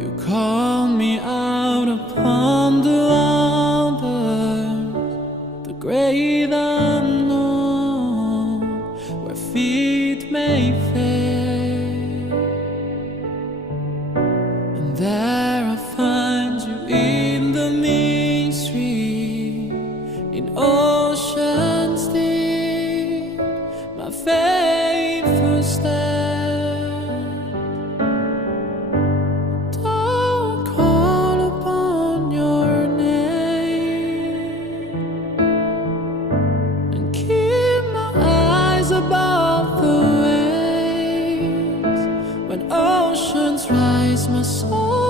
You called me out upon the waters, the great unknown, where feet may fail. And there I find you in the mystery, in oceans deep, my faithful step. Above the waves, when oceans rise, my soul